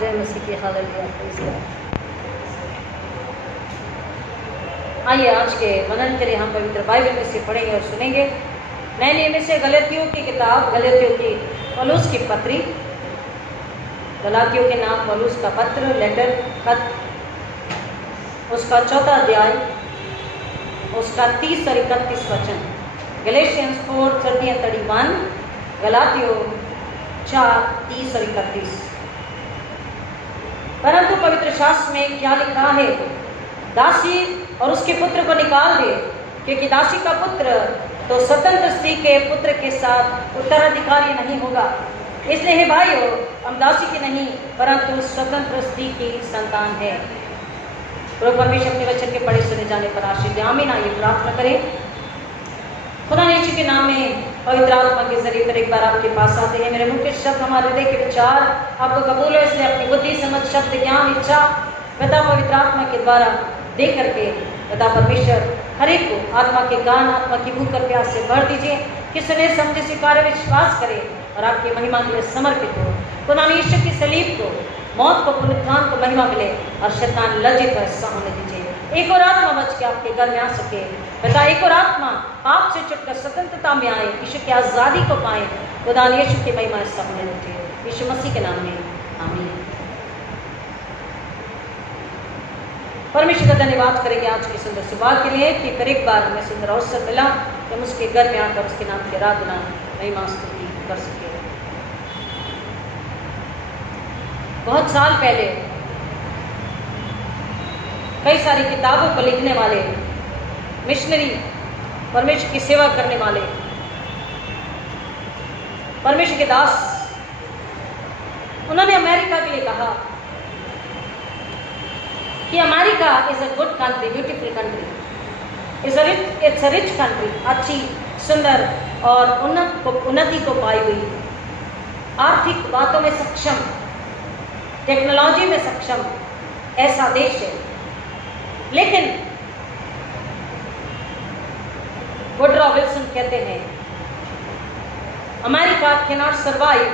जय मसीह की hallelujah, praise God. आइए आज के मनन के लिए हम पवित्र बाइबल में से पढ़ेंगे और सुनेंगे। नए नियम में से गलातियों की किताब, गलातियों की पौलुस की पत्री, गलातियों के नाम पौलुस का पत्र, लेटर, खत, उसका 4 अध्याय, उसका 30 और 31 वचन। गैलेशियंस 4:30 और 31, गलातियों 4:30 और 31। परंतु पवित्र शास्त्र में क्या लिखा है? दासी और उसके पुत्र को निकाल दे, क्योंकि दासी का पुत्र तो स्वतंत्र स्त्री के पुत्र के साथ उत्तराधिकारी नहीं होगा। इसलिए हे भाइयों, हम दासी की नहीं परंतु स्वतंत्र स्त्री की संतान है। प्रभु परमेश्वर अपने वचन के पढ़े सुने जाने पर आशीष दे। आमीन। आइए प्रार्थना करें। खुदा यीशु के नाम में पवित्र आत्मा के जरिए फिर एक बार आपके पास आते हैं। मेरे मुख के शब्द, हमारे हृदय के विचार आपको कबूल हो, इसलिए अपनी बुद्धि, समझ, शब्द, ज्ञान, इच्छा पिता पवित्र आत्मा के द्वारा दे करके पिता परमेश्वर हर एक को आत्मा के गान, आत्मा की भूख और प्यास से भर दीजिए कि सुने समझे स्वीकार विश्वास करे और आपकी महिमा के लिए समर्पित हो। खुदा यीशु की सलीब को, मौत को, पुनरुत्थान को महिमा मिले और शैतान लज्जित और सामने दीजिए। एक और आत्मा बच के आपके घर में आ सके पिता, एक और आत्मा पाप से छुटकर स्वतंत्रता में आए, यीशु की आज़ादी को पाए। खुदा यीशु की महिमा सामने दीजिए, यीशु मसीह के नाम में आमीन। परमेश्वर का धन्यवाद करेंगे आज की सुंदर सुबह के लिए कि फिर एक बार हमें सुंदर अवसर मिला कि हम उसके घर में आकर उसके नाम की आराधना, महिमा, स्तुति कर सके। बहुत साल पहले कई सारी किताबों को लिखने वाले मिशनरी, परमेश्वर की सेवा करने वाले परमेश्वर के दास, उन्होंने अमेरिका के लिए कहा कि America is a good country, beautiful country, it's a rich country, अच्छी, सुंदर और उन्नति को पाई हुई, आर्थिक बातों में सक्षम, टेक्नोलॉजी में सक्षम ऐसा देश है। लेकिन वुडरो विल्सन कहते हैं America cannot survive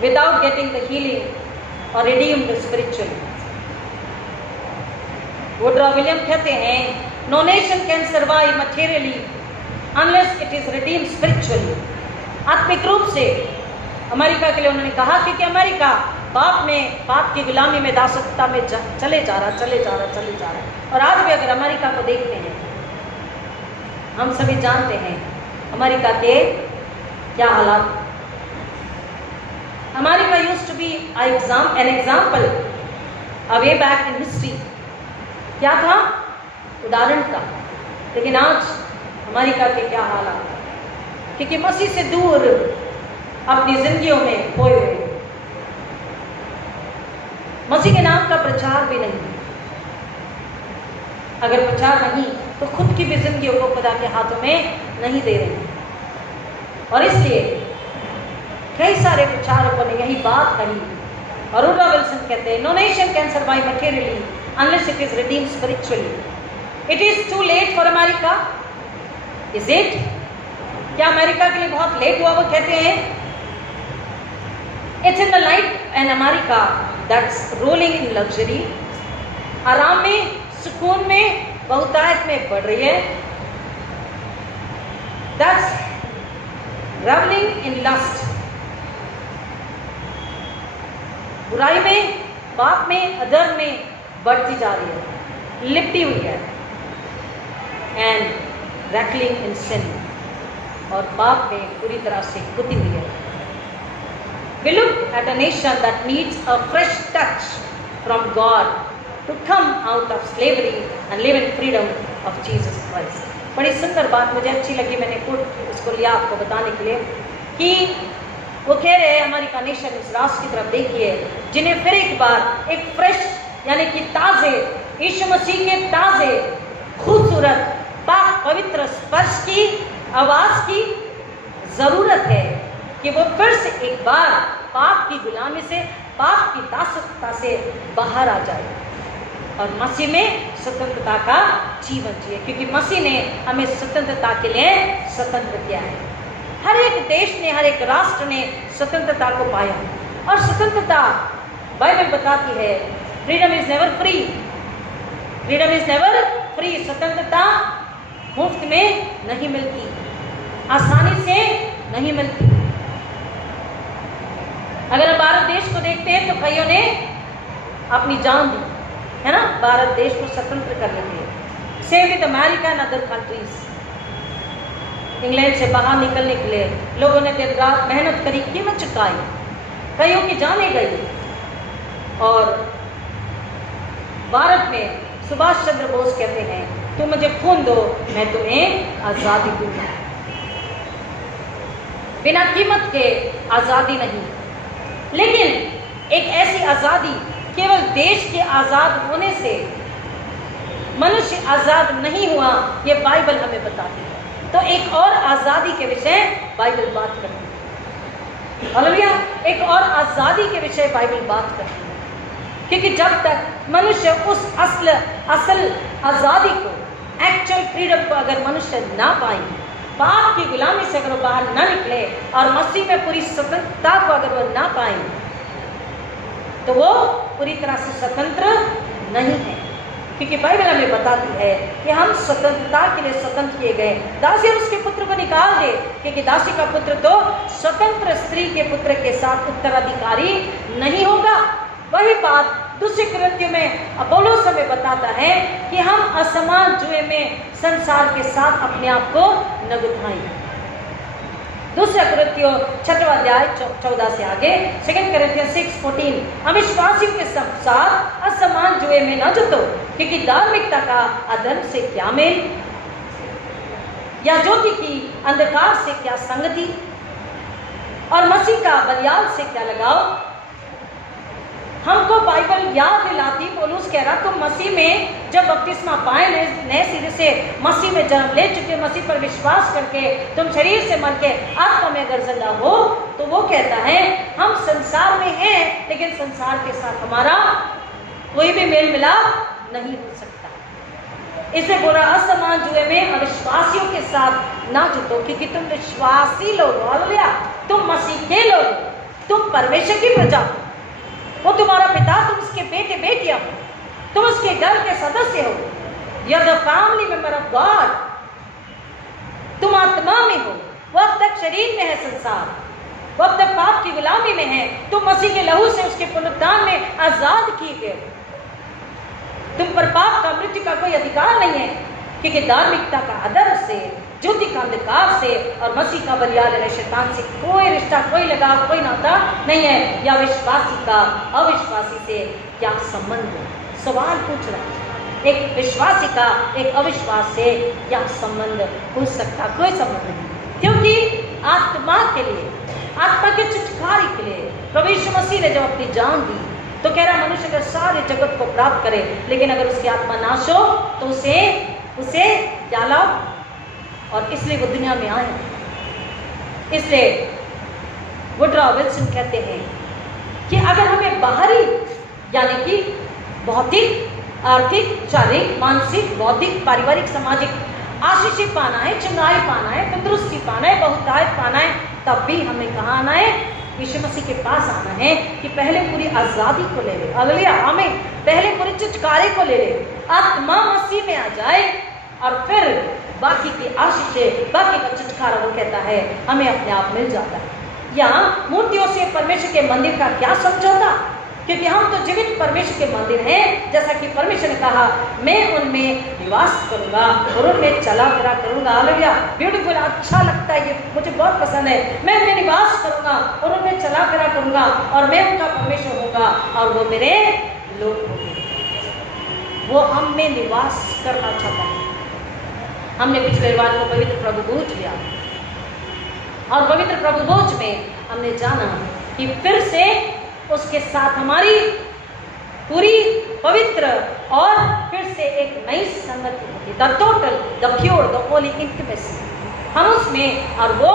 without getting the healing और रिडीम्ड स्पिरिचुअली। वुडरो विलियम कहते हैं no nation can survive materially unless it is redeemed spiritually. आत्मिक रूप से अमेरिका के लिए उन्होंने कहा क्योंकि अमेरिका पाप की गुलामी में, दासत्वता में चले जा रहा। और आज भी अगर अमेरिका को देखते हैं, हम सभी जानते हैं अमेरिका के क्या हालात। America used to be an example away back in history. क्या था? उदाहरण था। लेकिन आज अमेरिका के क्या हालात, क्योंकि मसीह से दूर अपनी जिंदगियों में खोए हुए, मसीह के नाम का प्रचार भी नहीं। अगर प्रचार नहीं तो खुद की भी जिंदगियों को खुदा के हाथों में नहीं दे रहे। और इसलिए कई सारे प्रचारकों ने यही बात कही। और वुडरो विल्सन कहते हैं no nation can survive materially unless it is redeemed spiritually. It is too late for America, is it? क्या अमेरिका के लिए बहुत लेट हुआ? वो कहते हैं it's in the light an America that's rolling in luxury. आराम में, सुकून में, बहुतायत में बढ़ रही है। That's revelling in lust. बुराई में, पाप में, अधर्म में बढ़ती जा रही है, लिपटी हुई है। एंड रैकलिंग इन सिन, और पाप में पूरी तरह से कुती हुई है। We look at a nation that needs a fresh touch from God to come out of slavery and live in freedom of Jesus Christ. बड़ी सुंदर बात मुझे अच्छी लगी, मैंने खुद इसको लिया आपको बताने के लिए कि वो कह रहे हैं अमेरिका नेशन इस राष्ट्र की तरफ देखिए जिन्हें फिर एक बार एक फ्रेश यानी कि ताज़े, यीशु मसीह के ताज़े, खूबसूरत, पाक पवित्र स्पर्श की, आवाज़ की ज़रूरत है कि वो फिर से एक बार पाप की गुलामी से, पाप की दासत्वता से बाहर आ जाए और मसीह में स्वतंत्रता का जीवन जिए, क्योंकि मसीह ने हमें स्वतंत्रता के लिए स्वतंत्र किया है। हर एक देश ने, हर एक राष्ट्र ने स्वतंत्रता को पाया और स्वतंत्रता बाइबल बताती है freedom is never free, freedom is never free. स्वतंत्रता मुफ्त में नहीं मिलती, आसानी से नहीं मिलती। अगर हम भारत देश को देखते हैं तो कईयों ने अपनी जान दी है ना, भारत देश को स्वतंत्र करने के लिए। Same with America and other countries, England से बाहर निकलने के लिए लोगों ने दिन रात मेहनत करी, कीमत चुकाई, कईयों की जानें गई। और भारत में सुभाष चंद्र बोस कहते हैं, तुम मुझे खून दो मैं तुम्हें आजादी दूंगा। बिना कीमत के आजादी नहीं, लेकिन एक ऐसी आजादी, केवल देश के आजाद होने से मनुष्य आजाद नहीं हुआ, ये बाइबल हमें बताती है। तो एक और आजादी के विषय बाइबल बात करती है। हालेलुया, एक और आजादी के विषय बाइबल बात करती है। क्योंकि जब तक मनुष्य उस असल आजादी को, एक्चुअल फ्रीडम को अगर मनुष्य ना पाए, पाप की गुलामी से अगर वो बाहर ना निकले और मसीह में पूरी स्वतंत्रता को अगर वो ना पाए, तो वो पूरी तरह से स्वतंत्र नहीं है। क्योंकि बाइबल हमें बताती है कि हम स्वतंत्रता के लिए स्वतंत्र किए गए। दासी और उसके पुत्र को निकाल दे, क्योंकि दासी का पुत्र तो स्वतंत्र स्त्री के पुत्र के साथ उत्तराधिकारी नहीं होगा। वही बात दूसरे कुरिन्थियों में अपोलोस हमें बताता है कि हम असमान जुए में संसार के साथ अपने आप को न गुथाएं। दूसरा कुरिन्थियों 6वां अध्याय 14 से आगे, 2 कुरिन्थियों 6:14, अविश्वासियों के साथ असमान जुए में न जुटो, क्योंकि धार्मिकता का अधर्म से क्या मेल, या ज्योति की अंधकार से क्या संगति, और मसीह का बलियाल से क्या लगाव। हमको बाइबल याद दिलाती, पौलुस कह रहा तुम मसीह में जब बपतिस्मा पाए, नए सिरे से मसीह में जन्म ले चुके, मसीह पर विश्वास करके तुम शरीर से मर के आत्मा में अगर जिंदा हो, तो वो कहता है हम संसार में हैं, लेकिन संसार के साथ हमारा कोई भी मेल मिलाप नहीं हो सकता। इसे बोला असमान जुए में अविश्वासियों के साथ ना जुटो, क्योंकि तुम विश्वासी लोग हो, हालेलुया, तुम मसीह के लोग, तुम परमेश्वर की प्रजा, वो तुम्हारा पिता, तुम उसके बेटे बेटियां हो, तुम उसके घर के सदस्य हो, you are the family member of God. तुम आत्मा में हो, वो अब तक शरीर में है संसार, वो अब तक पाप की गुलामी में है, तुम मसीह के लहू से उसके पुनरुत्थान में आजाद किए गए। तुम पर पाप का, मृत्यु का कोई अधिकार नहीं है, क्योंकि धार्मिकता का अधर्म से, ज्योति का अंधकार से और मसीह का बलियाल है शैतान से कोई रिश्ता, कोई लगाव, कोई नाता नहीं है। या विश्वासी का अविश्वासी से क्या संबंध है? सवाल पूछ रहा है, एक विश्वासी का एक अविश्वास से क्या संबंध हो सकता? कोई संबंध नहीं, क्योंकि आत्मा के लिए, आत्मा के छुटकारे के लिए प्रभु यीशु मसीह ने जब अपनी जान दी, तो कह रहा मनुष्य अगर सारे जगत को प्राप्त करे, लेकिन अगर उसकी आत्मा नाश हो तो उसे क्या लाभ? और इसलिए वो दुनिया में आए। इसलिए वुड्रो विल्सन कहते हैं कि अगर हमें बाहरी, यानी कि भौतिक, आर्थिक, शारीरिक, मानसिक, बौद्धिक, पारिवारिक, सामाजिक आशीष पाना है, चंगाई पाना है, तंदुरुस्ती पाना है, बहुतायत पाना है, तब भी हमें कहाँ आना है? यीशु मसीह के पास आना है कि पहले पूरी आजादी को ले ले, हालेलुया, आमीन, पहले पूरे छुटकारे को ले ले, आत्मा मसीह में आ जाए और फिर बाकी की आशीष, बाकी का छुटकारा वो कहता है हमें अपने आप मिल जाता है। यहाँ मूर्तियों से परमेश्वर के मंदिर का क्या समझौता? क्योंकि हम तो जीवित परमेश्वर के मंदिर हैं, जैसा कि परमेश्वर ने कहा मैं उनमें निवास करूंगा और उनमें चला फिरा करूंगा। हालेलुया, ब्यूटीफुल, अच्छा लगता है, ये मुझे बहुत पसंद है। मैं उनमें निवास करूंगा और उनमें चला फिरा करूंगा और मैं उनका परमेश्वर होगा और वो मेरे लोग होंगे। वो हम में निवास करना चाहता है। हमने पिछले बार को पवित्र प्रभु भोज लिया और पवित्र प्रभु भोज में हमने जाना कि फिर से उसके साथ हमारी पूरी पवित्र और फिर से एक नई संगति होगी, the total, the pure, the Holi intimacy, हम उसमें और वो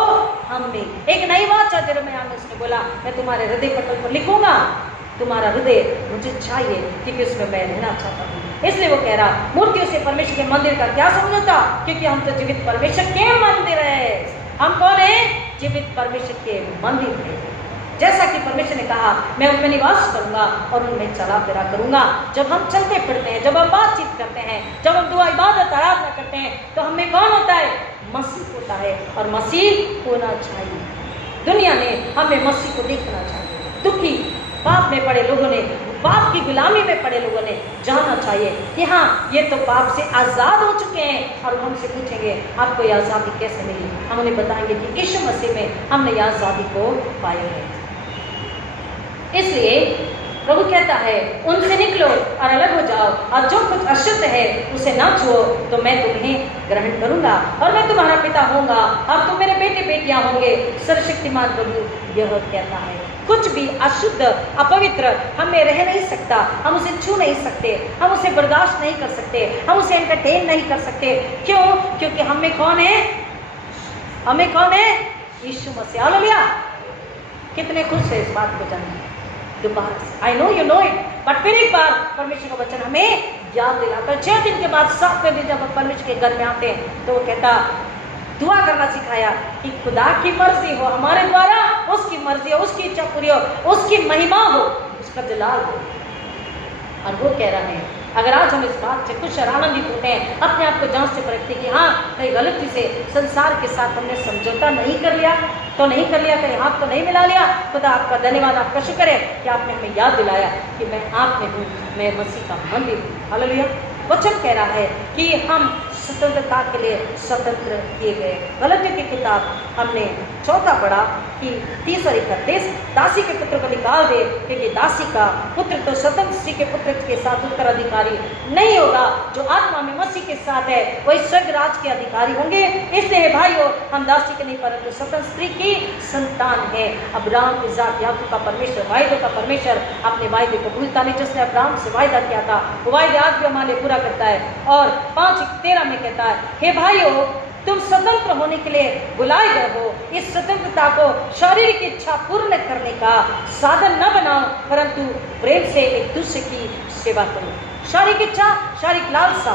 हम में। एक नई वाचा यिर्मयाह में उसने बोला मैं तुम्हारे हृदय पटल पर लिखूंगा, तुम्हारा हृदय मुझे चाहिए क्योंकि उसमें मैं रहना चाहता हूँ। इसलिए वो कह रहा मूर्तियों से परमेश्वर के मंदिर का क्या समझौता? क्योंकि हम तो जीवित परमेश्वर के मंदिर है। हम कौन है? जीवित परमेश्वर के मंदिर है। जैसा कि परमेश्वर ने कहा, मैं उनमें निवास करूंगा और उनमें चला फिरा करूंगा। जब हम चलते फिरते हैं, जब हम बातचीत करते हैं, जब हम दुआ इबादत आराधना करते हैं, तो हमें कौन होता है? मसीह होता है, और मसीह होना चाहिए। दुनिया ने हमें मसीह को देखना चाहिए। दुखी पाप में पड़े लोगों ने, पाप की गुलामी में पड़े लोगों ने जानना चाहिए कि हाँ, ये तो पाप से आज़ाद हो चुके हैं। और हमसे पूछेंगे आपको ये आज़ादी कैसे मिली? हम उन्हें बताएंगे कि यीशु मसीह में हमने ये आज़ादी को पाई है। इसलिए प्रभु कहता है, उनसे निकलो और अलग हो जाओ, और जो कुछ अशुद्ध है उसे ना छुओ, तो मैं तुम्हें ग्रहण करूंगा और मैं तुम्हारा पिता होऊंगा और तुम मेरे बेटे बेटियां होंगे। सर्वशक्तिमान प्रभु यह कहता है। कुछ भी अशुद्ध अपवित्र हमें रह नहीं सकता, हम उसे छू नहीं सकते, हम उसे बर्दाश्त नहीं कर सकते, हम उसे एंटरटेन नहीं कर सकते। क्यों? क्योंकि हमें कौन है? हमें कौन है? यीशु मसीह। हालेलुया। कितने खुश है इस बात को जानने दोबारा से। I know you know it, but फिर एक बार परमेश्वर का वचन हमें याद दिलाता है। 6 दिन के बाद 7वें दिन जब हम परमेश्वर के घर में आते हैं, तो वो कहता, दुआ करना सिखाया कि खुदा की मर्जी हो हमारे द्वारा, उसकी मर्जी हो, उसकी इच्छा पूरी हो, उसकी महिमा हो, उसका जलाल हो। और वो कह रहा है, अगर आज हम इस बात से खुश और आनंदित होते हैं, अपने आप को जांचते परखते कि हाँ, कहीं गलती से संसार के साथ हमने समझौता नहीं कर लिया तो नहीं कर लिया, कहीं हाथ तो नहीं मिला लिया। खुदा आपका धन्यवाद, आपका शुक्र है कि आपने हमें याद दिलाया कि मैं आप में हूँ, मैं मसीह का मंदिर हूँ। हालेलुया। वचन कह रहा है कि हम स्वतंत्रता के लिए स्वतंत्र किए गए। गलातियों की किताब हमने 4 पढ़ा कि 30 और 31, दासी के पुत्र को निकाल दे, क्योंकि दासी का पुत्र तो स्वतंत्र स्त्री के पुत्र के साथ उत्तराधिकारी नहीं होगा। जो आत्मा में मसीह के साथ है वही स्वर्ग राज के अधिकारी होंगे। इसलिए भाइयों, हम दासी के नहीं परंतु स्वतंत्र स्त्री की संतान है। अब्राहम, इज़ाक, याकूब का परमेश्वर, वायदे का परमेश्वर अपने वायदे को भूलता नहीं। जिसने अब्राहम से वायदा किया था, वो वायदे आज भी हमारे पूरा करता है। और 5:13 में कहता है, हे भाइयों, तुम स्वतंत्र होने के लिए बुलाए गए हो। इस स्वतंत्रता को शारीरिक इच्छा पूर्ण करने का साधन न बनाओ, परंतु प्रेम से एक दूसरे की सेवा करो। शारीरिक इच्छा, शारीरिक लालसा,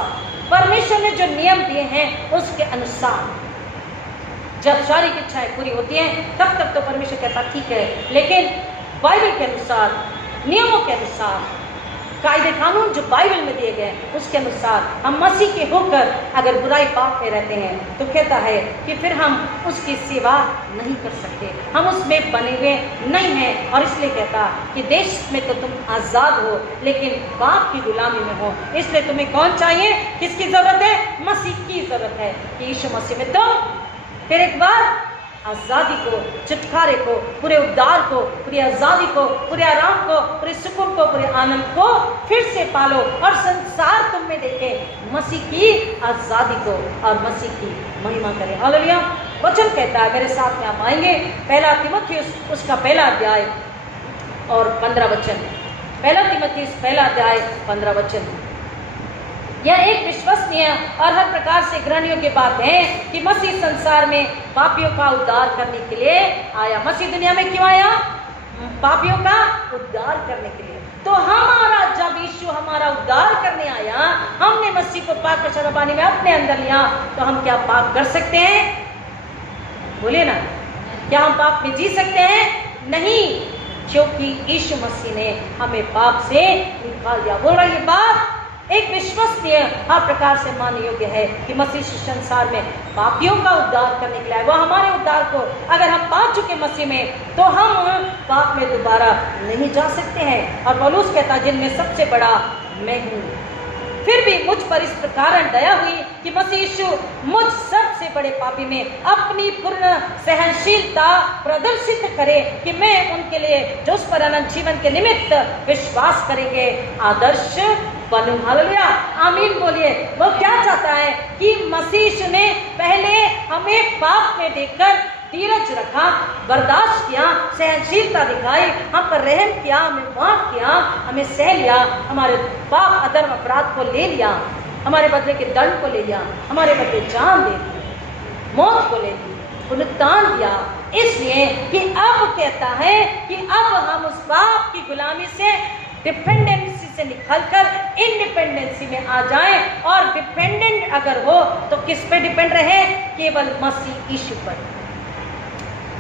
परमेश्वर ने जो नियम दिए हैं उसके अनुसार जब शारीरिक इच्छाएं पूरी होती हैं, तब तक तो परमेश्वर कहता ठीक है, लेकिन बाइबल के अनुसार, नियमों के अनुसार, कायदे कानून जो बाइबल में दिए गए उसके अनुसार हम मसीह के होकर अगर बुराई पाप में रहते हैं, तो कहता है कि फिर हम उसकी सेवा नहीं कर सकते, हम उसमें बने हुए नहीं हैं। और इसलिए कहता कि देश में तो तुम आज़ाद हो, लेकिन पाप की गुलामी में हो। इसलिए तुम्हें कौन चाहिए? किसकी ज़रूरत है? मसीह की ज़रूरत है कि यीशु मसीह में तुम फिर एक बार आज़ादी को, छुटकारे को, पूरे उद्धार को, पूरी आज़ादी को, पूरे आराम को, पूरे सुकून को, पूरे आनंद को फिर से पालो और संसार तुम में देखे मसीह की आज़ादी को और मसीह की महिमा करे। हालेलुया। वचन कहता है, मेरे साथ में आप आएंगे, 1 तीमुथियुस उसका 1 अध्याय और 15 वचन। 1 तीमुथियुस 1 अध्याय 15 वचन। यह एक विश्वसनीय और हर प्रकार से ग्रहण योग्य बात है कि मसीह संसार में पापियों का उद्धार करने के लिए आया। मसीह दुनिया में क्यों आया? पापियों का उद्धार करने के लिए। तो हमारा जब यीशु हमारा उद्धार करने आया, हमने मसीह को पाक और शराबानी में अपने अंदर लिया, तो हम क्या पाप कर सकते हैं? बोले ना, क्या हम पाप में जी सकते हैं? नहीं, क्योंकि यीशु मसीह ने हमें पाप से निकाल दिया। बोल रहा ये बात एक विश्वसनीय हर प्रकार से मानने योग्य है कि मसीह संसार में पापियों का उद्धार करने के लिए वो हमारे उद्धार को अगर हम पा चुके मसीह में, तो हम पाप में दोबारा नहीं जा सकते हैं। और पौलुस कहता है, जिनमें सबसे बड़ा मैं हूँ। फिर भी मुझ पर इस प्रकार दया हुई कि मसीह यीशु मुझ सबसे बड़े पापी में अपनी पूर्ण सहनशीलता प्रदर्शित करे कि मैं उनके लिए जो उस पर अनंत जीवन के निमित्त विश्वास करेंगे आदर्श बनूं। हालेलुया, आमीन बोलिए। वो क्या चाहता है कि मसीह यीशु ने पहले हमें पाप में देखकर धीरज रखा, बर्दाश्त किया, सहनशीलता दिखाई, हम पर रहम किया, हमें माफ किया, हमें सह लिया, हमारे पाप अधर्म अपराध को ले लिया, हमारे बदले के दंड को ले लिया, हमारे बदले जान दे दी, मौत को ले ली, पुनरुत्थान दिया। इसलिए कि अब कहता है कि अब हम उस पाप की गुलामी से, डिपेंडेंसी से निकलकर इंडिपेंडेंसी में आ जाएं। और डिपेंडेंट अगर हो तो किस पे डिपेंड रहे? केवल मसीह यीशु पर।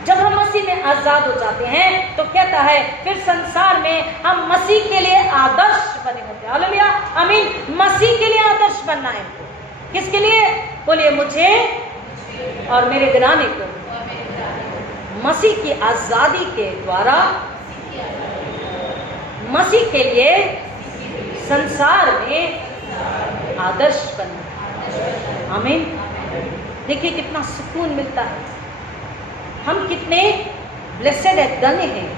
जब हम मसीह में आजाद हो जाते हैं तो कहता है फिर संसार में हम मसीह के लिए आदर्श बने होते हैं। हालेलुया, आमीन। मसीह के लिए आदर्श बनना है। किसके लिए? बोलिए, मुझे और मेरे घराने को मसीह की आजादी के द्वारा मसीह के लिए संसार में आदर्श बनना। आमीन। देखिए कितना सुकून मिलता है। हम कितने ब्लेसेड है, धन्य हैं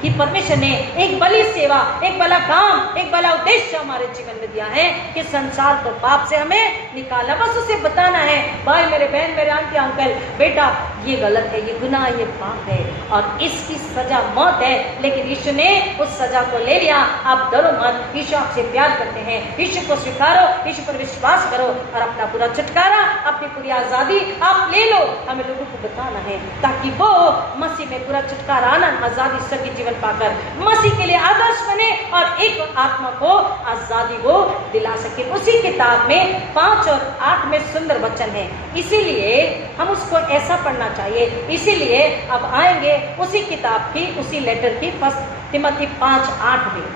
कि परमेश्वर ने एक बड़ी सेवा, एक बड़ा काम, एक बड़ा उद्देश्य हमारे जीवन में दिया है कि संसार को पाप से हमें निकाला। बस उसे बताना है, भाई मेरे बहन, मेरे आंटी अंकल, बेटा ये गलत है, ये गुनाह, ये पाप है और इसकी सजा मौत है, लेकिन यीशु ने उस सजा को ले लिया। आप डरो मत, यीशु आपसे प्यार करते हैं। यीशु को स्वीकारो, यीशु पर विश्वास करो और अपना पूरा छुटकारा, अपनी पूरी आजादी आप ले लो। हमें लोगों को बताना है ताकि वो मसीह में पूरा छुटकारा, आनंद, आजादी, सभी जीवन पाकर मसीह के लिए आदर्श बने और एक आत्मा को आजादी वो दिला सके। उसी किताब में 5 और 8 में सुंदर वचन है, इसीलिए हम उसको ऐसा पढ़ना चाहिए। इसीलिए अब आएंगे उसी किताब की, उसी लेटर की 1 तिमोथी 5:8 में।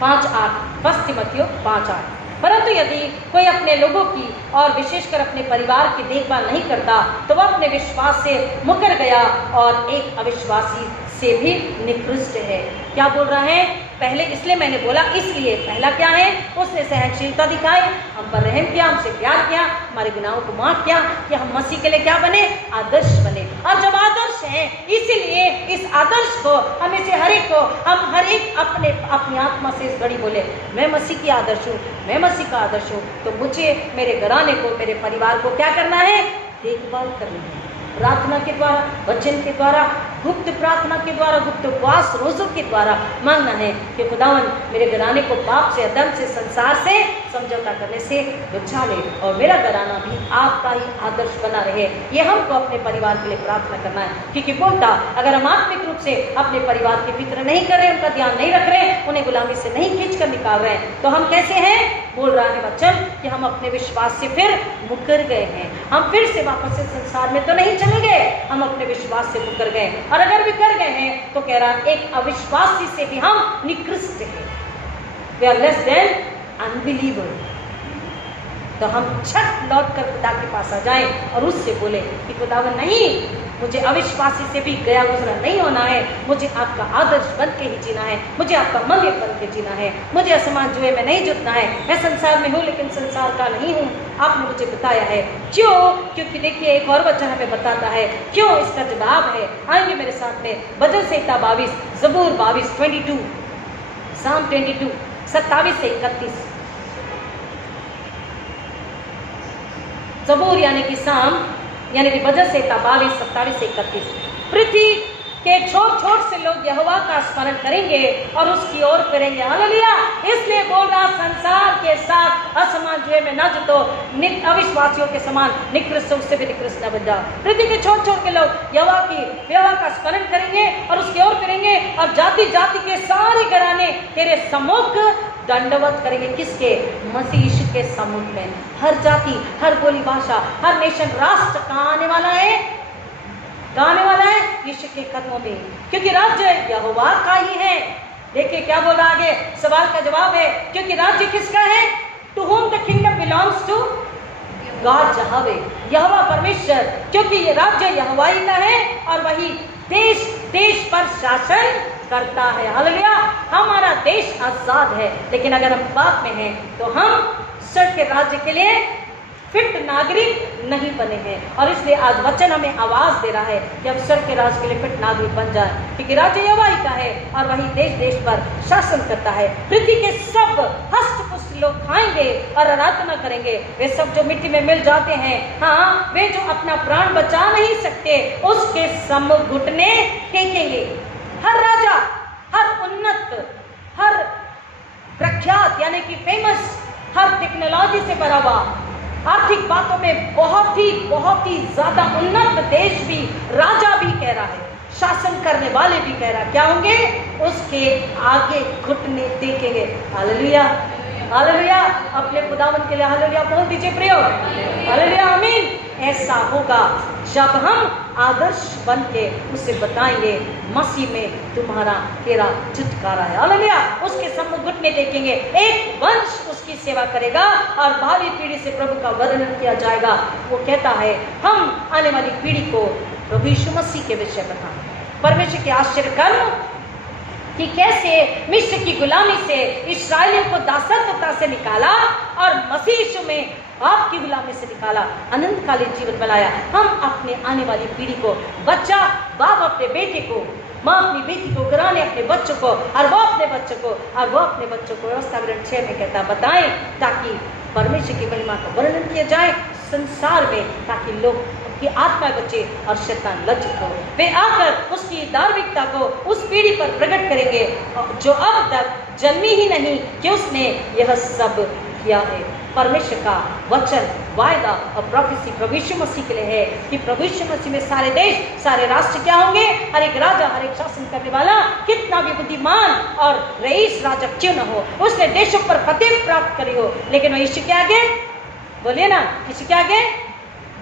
5:8 1 तिमोथी 5:8। परंतु यदि कोई अपने लोगों की और विशेषकर अपने परिवार की देखभाल नहीं करता तो वह अपने विश्वास से मुकर गया और एक अविश्वासी से भी निकृष्ट है। क्या बोल रहा है? पहले इसलिए मैंने बोला, इसलिए पहला क्या है? उसने सहनशीलता दिखाई, हम पर रहम किया, हमसे प्यार किया, हमारे गुनाहों को माफ किया कि हम मसीह के लिए क्या बने? आदर्श बने। और जब आदर्श हैं, इसीलिए इस आदर्श को हम इसे हर एक को, हम हर एक अपनी आत्मा से इस घड़ी बोले, मैं मसीह की आदर्श हूँ, मैं मसीह का आदर्श हूँ। तो मुझे, मेरे घराने को, मेरे परिवार को क्या करना है? देखभाल करनी है। प्रार्थना के द्वारा, वचन के द्वारा, गुप्त प्रार्थना के द्वारा, गुप्त उपवास, रोजों के द्वारा मांगना है कि खुदावन मेरे घराने को पाप से, अधर्म से, संसार से समझौता करने से बचा ले और मेरा घराना भी आपका ही आदर्श बना रहे। ये हमको अपने परिवार के लिए प्रार्थना करना है, क्योंकि बोलता अगर हम आत्मिक रूप से अपने परिवार की फिक्र नहीं कर रहे, उनका ध्यान नहीं रख रहे, उन्हें गुलामी से नहीं खींच कर निकाल रहे हैं, तो हम कैसे हैं? बोल रहा है वचन कि हम अपने विश्वास से फिर मुकर गए हैं। हम फिर से वापस से संसार में तो नहीं चले गए, हम अपने विश्वास से मुकर गए। और अगर भी कर गए हैं तो कह रहा एक अविश्वासी से भी हम निकृष्ट हैं। We are less than unbeliever। तो हम छट लौट कर खुदा के पास आ जाएं और उससे बोले कि खुदावन नहीं, मुझे अविश्वासी से भी गया गुजरा नहीं होना है, मुझे आपका आदर्श बन के ही जीना है, मुझे आपका मंदिर बन के जीना है, मुझे असमान जुए में नहीं जुटना है। मैं संसार में हूँ लेकिन संसार का नहीं हूँ, आपने मुझे बताया है। क्यों? क्योंकि देखिए एक और वचन हमें बताता है क्यों, इसका जवाब है। आइए मेरे साथ में भजन संहिता 22, जबूर 22, 22, साम 22, 27 से 31। जबूर यानी कि साम यानी कि भजन संहिता 22, 27 से 31। पृथ्वी के छोट छोट से लोग यहोवा का स्मरण करेंगे और उसकी ओर फिरेंगे। हालेलुया। इसलिए बोल रहा संसार के साथ असमान जुए में न जुटो, अविश्वासियों के समान निकृष्ट, उससे भी निकृष्ट न बन जाओ। पृथ्वी के छोट छोट के लोग यहोवा का स्मरण करेंगे और उसकी ओर फिरेंगे और जाति जाति के सारे घराने तेरे सम्मुख दंडवत करेंगे। किसके? मसीह यीशु के सम्मुख में। हर जाति, हर बोली भाषा, हर नेशन, राष्ट्र कहाँ आने वाला है? कहाँ आने वाला है? यीशु के कदमों में, क्योंकि राज्य यहोवा का ही है। देखिए क्या बोल रहा आगे, सवाल का जवाब है, क्योंकि राज्य किसका है? To whom the kingdom belongs to God, यहोवा, यहोवा परमेश्वर, क्योंकि ये राज्य यहोवा ही का है और वही देश देश पर शासन करता है। हालेलुया। हमारा देश आजाद है, लेकिन अगर हम पाप में हैं तो हम स्वर्ग के राज्य के लिए फिट नागरिक नहीं बने हैं। और इसलिए आज वचन हमें आवाज दे रहा है कि हम स्वर्ग के राज्य के लिए फिट नागरिक बन जाए, क्योंकि राज्य यहोवा ही का है और वही देश देश पर शासन करता है। पृथ्वी के सब हष्ट-पुष्ट लोग खाएंगे और आराधना करेंगे। वे सब जो मिट्टी में मिल जाते हैं, हाँ, वे जो अपना प्राण बचा नहीं सकते, उसके सम्मुख घुटने टेकेंगे। हर राजा, हर उन्नत, हर प्रख्यात यानी कि फेमस, हर टेक्नोलॉजी से भरा हुआ, आर्थिक बातों में बहुत ही ज्यादा उन्नत देश भी, राजा भी कह रहा है, शासन करने वाले भी कह रहा है, क्या होंगे? उसके आगे घुटने टेकेंगे। Hallelujah, hallelujah. अपने खुदावन के लिए हालेलुया बोल दीजिए प्रियो, हालेलुया, आमीन। ऐसा ऐसा होगा जब हम आदर्श बन के उसे बताएंगे मसीह में तुम्हारा तेरा छुटकारा है। हालेलुया। उसके सम्मुख घुटने टेकेंगे, एक वंश उसकी सेवा करेगा और भावी पीढ़ी से प्रभु का वर्णन किया जाएगा। वो कहता है हम आने वाली पीढ़ी को प्रभु यीशु मसीह के विषय बताएं। परमेश्वर के आश्चर्य कर्म कि कैसे मिस्र की गुलामी से इस्राएलियों को दासत्वता से निकाला और मसीह यीशु में आपकी गुलामी से निकाला, अनंतकालीन जीवन बनाया। हम अपने आने वाली पीढ़ी को, बच्चा बाप अपने बेटे को, माँ अपनी बेटी को, घराने अपने बच्चों को, और वो अपने बच्चों को, और वो अपने बच्चों को, व्यवस्था विवरण 6 में कहता बताएं, ताकि परमेश्वर की महिमा का वर्णन किया जाए संसार में, ताकि लोग की आत्मा बचे और शैतान लज्जित हो। वे आकर उसकी धार्मिकता को उस पीढ़ी पर प्रकट करेंगे जो अब तक जन्मी ही नहीं कि उसने यह सब किया है। परमेश्वर का वचन, वायदा और प्रोफेसी प्रभु यीशु मसीह के लिए है कि प्रभु यीशु मसीह में सारे देश, सारे राष्ट्र क्या होंगे? हर एक राजा, हर एक शासन करने वाला कितना भी बुद्धिमान और रईस राजा क्यों न हो, उसने देशों पर फतेह प्राप्त करी हो, लेकिन वो यीशु के आगे, बोलिए ना, यीशु के आगे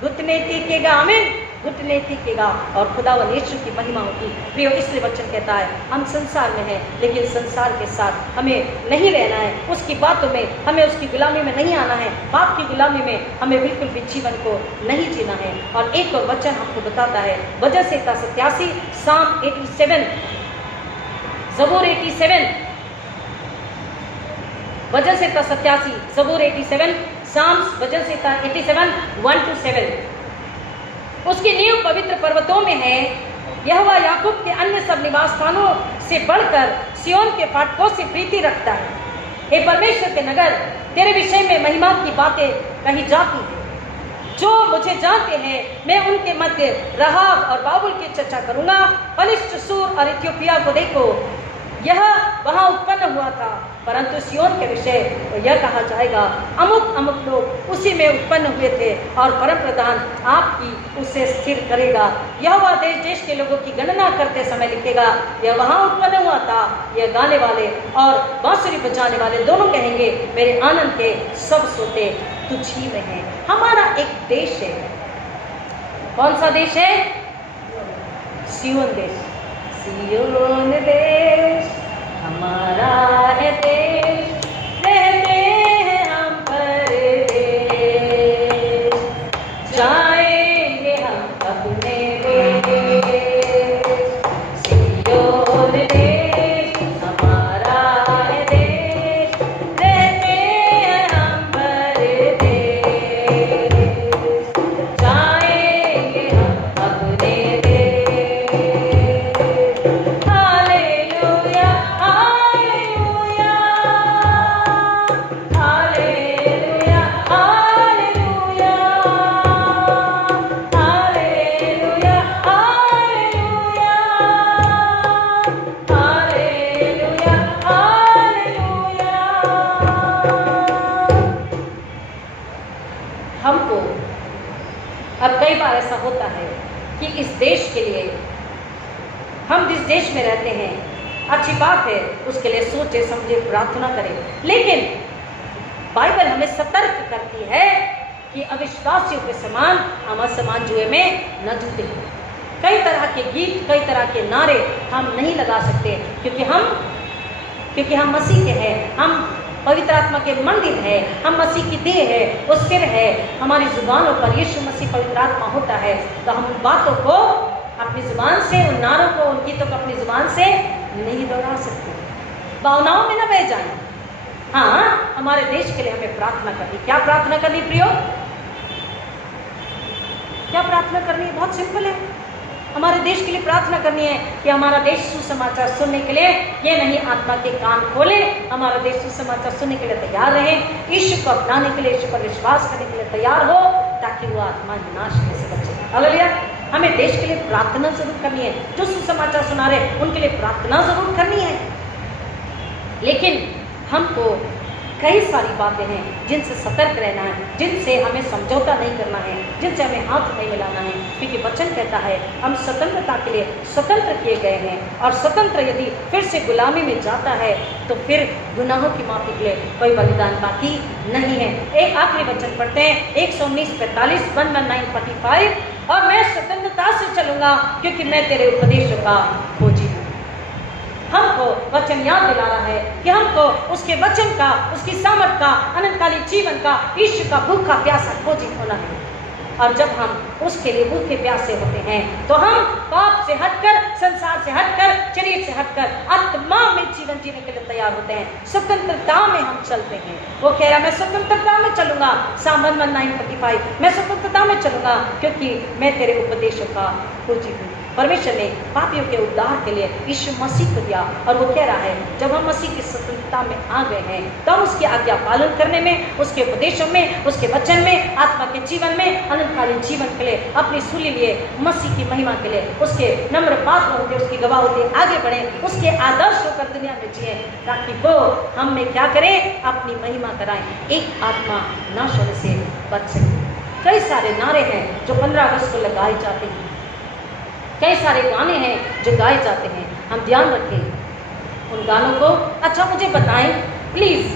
घुटने टेकेगा। आमीन। घुटने टेकेगा और खुदावन यीशु की महिमा होगी। प्रियो, इसलिए वचन कहता है हम संसार में हैं, लेकिन संसार के साथ हमें नहीं रहना है। उसकी बातों में हमें उसकी गुलामी में नहीं आना है। पाप की गुलामी में हमें बिल्कुल भी जीवन को नहीं जीना है। और एक और वचन आपको बताता है, वजह से 87 साम 87, ज़बूर 87, वजह से 87, ज़बूर 87, साम्स वजह से 87 1-7। उसकी नींव पवित्र पर्वतों में है। यहोवा याकूब के अन्य सब निवास स्थानों से बढ़कर सिय्योन के फाटकों से प्रीति रखता है। हे परमेश्वर के नगर, तेरे विषय में महिमा की बातें कही जाती हैं। जो मुझे जानते हैं, मैं उनके मध्य रहाब और बाबुल की चर्चा करूंगा। फलिष्ट, सूर और इथियोपिया को देखो, यह वहां उत्पन्न हुआ था, परंतु सिय्योन के विषय तो यह कहा जाएगा, अमुक अमुक लोग उसी में उत्पन्न हुए थे और परम प्रधान आपकी उसे स्थिर करेगा। यह वह देश देश के लोगों की गणना करते समय लिखेगा, यह वहां उत्पन्न हुआ था। यह गाने वाले और बांसुरी बजाने वाले दोनों कहेंगे, मेरे आनंद के सब सोते तुझ ही में हैं। हमारा एक देश है। कौन सा देश है? सिय्योन देश। सिय्योन देश हमारा है देश, रहते हैं हम परदेश, जाएंगे हम अपने देश। सिय्योन देश हमारा है देश, रहते हैं हम परदेश, जाएंगे हम अपने ऐसा होता है कि इस देश के लिए, हम जिस देश में रहते हैं, अच्छी बात है, उसके लिए सोचे समझे प्रार्थना करें, लेकिन बाइबल हमें सतर्क करती है कि अविश्वासियों के समान हम असमान जुए में न जूते। कई तरह के गीत, कई तरह के नारे हम नहीं लगा सकते, क्योंकि हम मसीह के हैं, हम पवित्र आत्मा के मंदिर है, हम मसीह की देह है, वो सिर है। हमारी जुबानों पर यीशु मसीह पवित्र आत्मा होता है, तो हम उन बातों को अपनी जुबान से, उन नारों को, उन गीतों को अपनी जुबान से नहीं दोहरा सकते, भावनाओं में न बह जाए। हाँ, हमारे देश के लिए हमें प्रार्थना करनी। क्या प्रार्थना करनी प्रियो? क्या प्रार्थना करनी है? बहुत सिंपल है। हमारे देश के लिए प्रार्थना करनी है कि हमारा देश सुसमाचार सुनने के लिए ये नहीं आत्मा के कान खोले, हमारा देश सुसमाचार सुनने के लिए तैयार रहे, यीशु को अपनाने के लिए, यीशु पर विश्वास करने के लिए तैयार हो, ताकि वो आत्मा विनाश में से बचे। हालेलुया। हमें देश के लिए प्रार्थना जरूर करनी है। जो सुसमाचार सुना रहे उनके लिए प्रार्थना जरूर करनी है, लेकिन हमको कई सारी बातें हैं जिनसे सतर्क रहना है, जिनसे हमें समझौता नहीं करना है, जिनसे हमें हाथ नहीं मिलाना है, क्योंकि वचन कहता है हम स्वतंत्रता के लिए स्वतंत्र किए गए हैं। और स्वतंत्र यदि फिर से गुलामी में जाता है तो फिर गुनाहों की माफी के लिए कोई बलिदान बाकी नहीं है। एक आखिरी वचन पढ़ते हैं 119:45 119:45, और मैं स्वतंत्रता से चलूंगा क्योंकि मैं तेरे उपदेशों का खोजी हूँ। हमको वचन याद दिला रहा है कि हमको उसके वचन का, उसकी सामर्थ का, अनंतकालीन जीवन का, ईश्वर का भूखा प्यासा खोजी होना है। और जब हम उसके लिए भूखे प्यासे होते हैं तो हम पाप से हटकर, संसार से हटकर, शरीर से हटकर आत्मा में जीवन जीने के लिए तैयार होते हैं। स्वतंत्रता में हम चलते हैं। वो कह रहा मैं स्वतंत्रता में चलूंगा, Psalm 119:45, मैं स्वतंत्रता में चलूंगा क्योंकि मैं तेरे उपदेशों का खोजी हूँ। परमेश्वर ने पापियों के उद्धार के लिए यीशु मसीह को दिया, और वो कह रहा है जब हम मसीह की स्वतंत्रता में आ गए हैं तो हम उसकी आज्ञा पालन करने में, उसके उपदेशों में, उसके वचन में, आत्मा के जीवन में, अनंतकालीन जीवन के लिए, अपनी सूली लिए, मसीह की महिमा के लिए, उसके नम्र पात्र होते, उसकी गवाह होते आगे बढ़े, उसके आदर्श होकर दुनिया में जिए, ताकि वो हम में क्या करें, अपनी महिमा कराएं, एक आत्मा नाश होने से बच सके। कई सारे नारे हैं जो 15 अगस्त को लगाए जाते हैं, कई सारे गाने हैं जो गाए जाते हैं, हम ध्यान रखें उन गानों को। अच्छा मुझे बताएं प्लीज,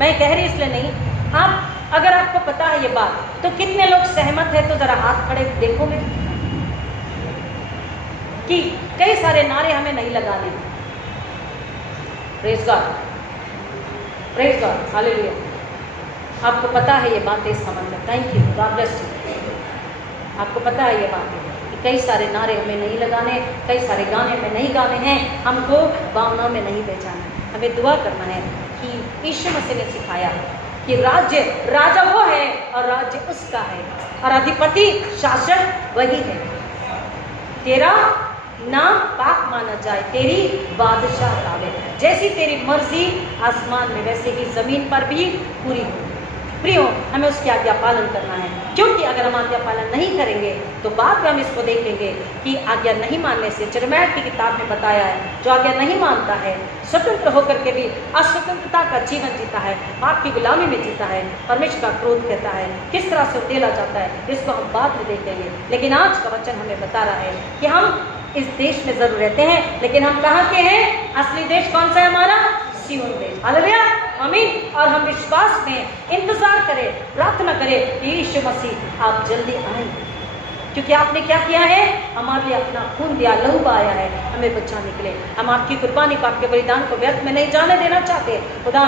मैं कह रही इसलिए नहीं, आप अगर आपको पता है ये बात तो कितने लोग सहमत है, तो जरा हाथ खड़े देखो मैं कि कई सारे नारे हमें नहीं लगाने। Praise God, praise God, hallelujah. आपको पता है ये बातें, इसका मतलब thank you, God bless you. आपको पता है ये बातें, कई सारे नारे हमें नहीं लगाने, कई सारे गाने हमें नहीं गाने हैं, हमको भावनाओं में नहीं बेचाना, हमें दुआ करना है कि यीशु मसीह ने सिखाया कि राज्य, राजा वो है और राज्य उसका है, और अधिपति, शासक वही है। तेरा नाम पाक माना जाए, तेरी बादशाह आवे, जैसी तेरी मर्जी आसमान में वैसे ही जमीन पर भी पूरी हो। प्रियो, हमें उसकी आज्ञा पालन करना है, क्योंकि अगर हम आज्ञा पालन नहीं करेंगे तो बाद में हम इसको देखेंगे कि आज्ञा नहीं मानने से, यिर्मयाह की किताब में बताया है, जो आज्ञा नहीं मानता है, स्वतंत्र होकर के भी अस्वतंत्रता का जीवन जीता है, पाप की गुलामी में जीता है, परमेश्वर का क्रोध कहता है, किस तरह से उतेला जाता है, इसको हम बाद में देखेंगे। लेकिन आज का वचन हमें बता रहा है कि हम इस देश में जरूर रहते हैं, लेकिन हम कहाँ के हैं? असली देश कौन सा है हमारा? सिय्योन देश। हालेलुया, आमीन। और हम विश्वास में इंतजार करें, प्रार्थना करें कि यीशु मसीह आप जल्दी आए, क्योंकि आपने क्या किया है? हमारे लिए अपना खून दिया, लहू बहाया है हमें बचाने के लिए। हम आपकी कुर्बानी को, आपके बलिदान को व्यर्थ में नहीं जाने देना चाहते। खुदा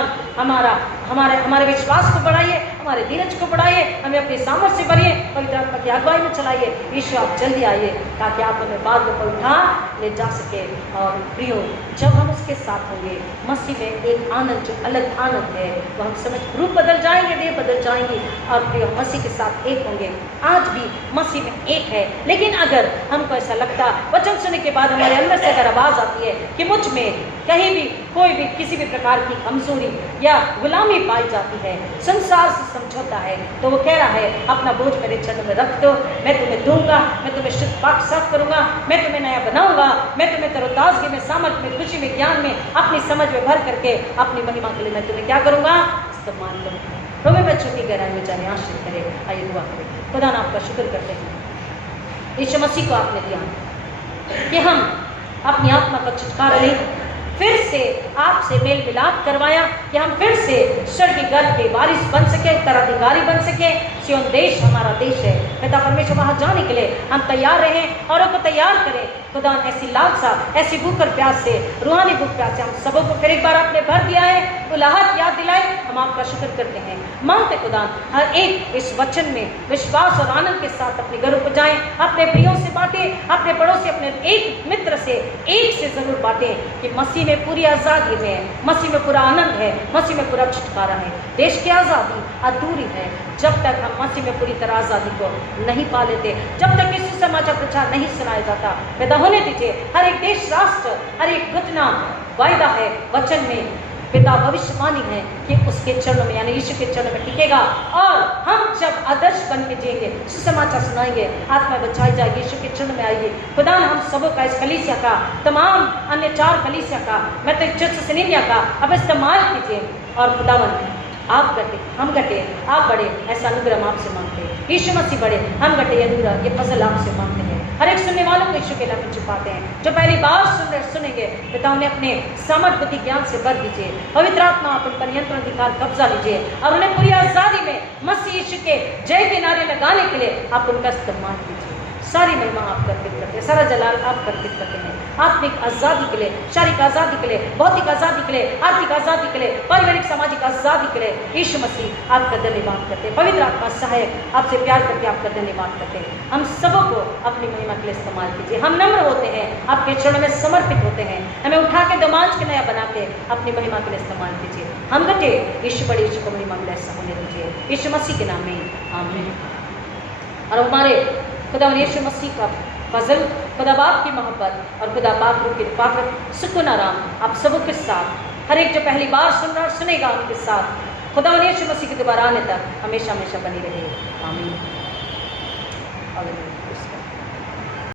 हमारे विश्वास को बढ़ाइए, हमारे धीरज को बढ़ाइए, हमें अपनी सामर्थ से भरिए, पवित्र आत्मा की अगुवाई में चलाइए। यीशु आप जल्दी आइए ताकि आप हमें बाद में उठा ले जा सके। और प्रियो, जब हम उसके साथ होंगे मसीह में, एक आनंद जो अलग आनंद है, वो हम समझ, रूप बदल जाएंगे, देह बदल जाएंगी, और प्रियो मसीह के साथ एक होंगे। आज भी मसीह में एक है, लेकिन अगर हमको ऐसा लगता, वचन सुनने के बाद हमारे अंदर से अगर आवाज आती है कि मुझ में कहीं भी कोई भी किसी भी प्रकार की कमजोरी या गुलामी पाई जाती है, संसार से समझौता है, तो वो कह रहा है अपना बोझ मेरे चरण में रख दो, मैं तुम्हें दूंगा, मैं तुम्हें शुद्ध पाक साफ करूंगा, मैं तुम्हें नया बनाऊंगा, मैं तुम्हें तरोताजगी में, सामर्थ में, खुशी में, ज्ञान में, अपनी समझ में भर करके अपनी महिमा के लिए मैं तुम्हें क्या करूंगा? इस्तेमाल करूंगा। प्रभु बच्चों की गहराई में जाने आशीष करे। आइए दुआ करें। खुदा ना आपका शुक्र करते हैं, यीशु मसीह को आपने दिया कि हम अपनी आत्मा का छुटकारा नहीं, फिर से आपसे मेल मिलाप करवाया कि हम फिर से स्वर्गीय घर के वारिस बन सके, उत्तराधिकारी बन सके। सिय्योन देश हमारा देश है। पिता परमेश्वर वहाँ जाने के लिए हम तैयार रहें और उनको तैयार करें। खुदा ऐसी लालसा, ऐसी भूख और प्यास से, रूहानी भूख प्यास से हम सबों को फिर एक बार आपने भर दिया है, उलाहत याद दिलाए। हम आपका शुक्र करते हैं, मांगते खुदा हर एक इस वचन में विश्वास और आनंद के साथ अपने घरों को जाएं, अपने प्रियों से बांटें, अपने पड़ोसी, अपने एक मित्र से, एक से जरूर बांटें कि मसीह में पूरी आज़ादी है, मसीह में पूरा आनंद है, मसीह में पूरा छुटकारा है। देश की आज़ादी अधूरी है जब तक हम मसीह में पूरी तरह आज़ादी को नहीं पा लेते, जब तक किसी समाचार प्रचार नहीं सुनाया जाता। पैदा होने दीजिए। हर एक देश, राष्ट्र, हर एक घटना वायदा है वचन में, पिता भविष्यवाणी है कि उसके चरणों में, यानी यीशु के चरणों में टिकेगा। और हम जब आदर्श बन के जिएंगे, सुसमाचार सुनाएंगे, आत्मा बचाई जाएगी। यीशु के चरणों में आइए। खुदा हम सबों का, इस कलीसिया का, तमाम अन्य 4 कलीसिया का, मैं तो का अब इस्तेमाल कीजिए। और खुदावन आप घटे हम घटे आप बढ़े, ऐसा अनुग्रह हम आपसे मांगते हैं। यीशु मसीह बढ़े हम घटे, अनुग्रह ये फजल आपसे मांगते हैं। हर एक सुनने वालों को यीशु के नाम में छुपाते हैं। जो पहली बार सुनेंगे पिता उन्हें अपने समर्थ बुद्धि ज्ञान से भर दीजिए। पवित्र आत्मा आप उन पर नियंत्रण अधिकार कब्जा लीजिए और उन्हें पूरी आजादी में मसीह यीशु के जय के नारे लगाने के लिए आप उनका इस्तेमाल कीजिए। सारी महिमा आप अर्पित करते हैं, सारा जलाल आप अर्पित करते हैं। आत्मिक आजादी के लिए, शारीरिक आजादी के लिए, भौतिक आजादी के लिए, आर्थिक आजादी के लिए, पारिवारिक सामाजिक आजादी के लिए यीशु मसीह आपका धन्यवाद करते हैं। पवित्र आत्मा सहायक आपसे प्यार करके आपका धन्यवाद करते हैं। हम सबों को अपनी महिमा के लिए इस्तेमाल कीजिए। हम नम्र होते हैं, आपके चरणों में समर्पित होते हैं। हमें उठा के दमांच के नया बना के अपनी महिमा के लिए इस्तेमाल कीजिए। हम घटे यीशु बड़े, यीशु को महिमा मिले, ऐसा होने दीजिए यीशु मसीह के नाम में आमीन। और हमारे खुदा यीशु मसीह का फजल, खुदा बाप की मोहब्बत और खुदा बाप रूह की रफ़ाक़त, सुकून आराम आप सबों के साथ, हर एक जो पहली बार सुन रहा सुनेगा उनके साथ खुदा यीशु मसीह के दोबारा आने तक हमेशा हमेशा बनी रहे। आमीन।